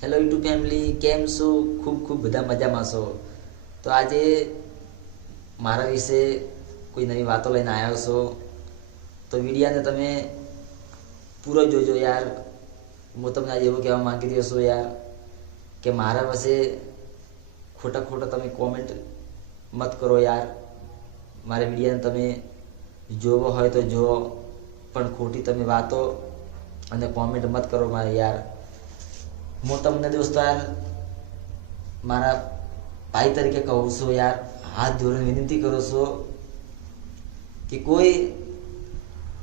Hello YouTube family, કેમ છો? ખૂબ ખૂબ બધા મજામાં છો. તો આજે મારા વિશે કોઈ નવી વાતો લઈને આવ્યો છો, તો વિડીયાને તમે પૂરો જોજો યાર. હું તમને આજે એવું કહેવા માંગી રહ્યો છું યાર કે મારા પાસે ખોટા તમે કોમેન્ટ મત કરો યાર. મારા વિડીયાને તમે જોવો હોય તો જુઓ, પણ ખોટી તમે વાતો અને કોમેન્ટ મત કરો મારે યાર. હું તમને દોસ્તો યાર મારા ભાઈ તરીકે કહું છું યાર, હાથ જોડીને વિનંતી કરું છું કે કોઈ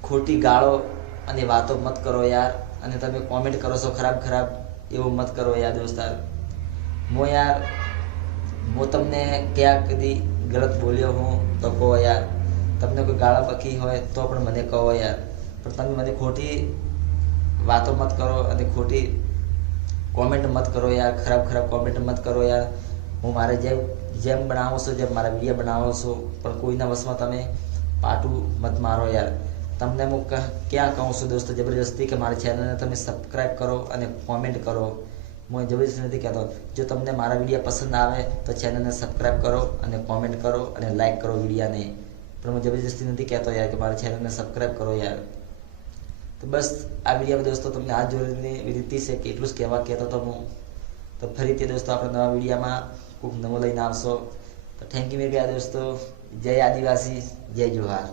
ખોટી ગાળો અને વાતો મત કરો યાર. અને તમે કોમેન્ટ કરો છો ખરાબ એવું મત કરો યાર દોસ્તાર. હું તમને ક્યાં કદી ગલત બોલ્યો હું તો કહો યાર. તમને કોઈ ગાળા પકી હોય તો પણ મને કહો યાર, પણ તમે મને ખોટી વાતો મત કરો અને ખોટી કોમેન્ટ મત કરો યાર. ખરાબ કોમેન્ટ મત કરો યાર. હું મારે જેમ બનાવો છો, જેમ મારા વિડીયો બનાવો છો, પણ કોઈના વશમાં તમે પાટું મત મારો યાર. તમને હું ક્યાં કહું છું દોસ્તો જબરજસ્તી કે મારી ચેનલને તમે સબસ્ક્રાઈબ કરો અને કોમેન્ટ કરો. હું જબરજસ્તી નથી કહેતો. જો તમને મારા વિડીયો પસંદ આવે તો ચેનલને સબસ્ક્રાઈબ કરો અને કોમેન્ટ કરો અને લાઈક કરો વિડીયાને. પણ હું જબરજસ્તી નથી કહેતો યાર કે મારા ચેનલને સબસ્ક્રાઈબ કરો યાર. તો બસ આ વિડીયોમાં દોસ્તો તમને હાથ જોડીને વિનંતી છે કે એટલું જ કહેતો હતો હું. તો ફરીથી દોસ્તો આપણે નવા વિડીયોમાં ખૂબ નવો લઈને આવશો. તો થેન્ક યુ મેં ગયા દોસ્તો. જય આદિવાસી, જય જોહાર.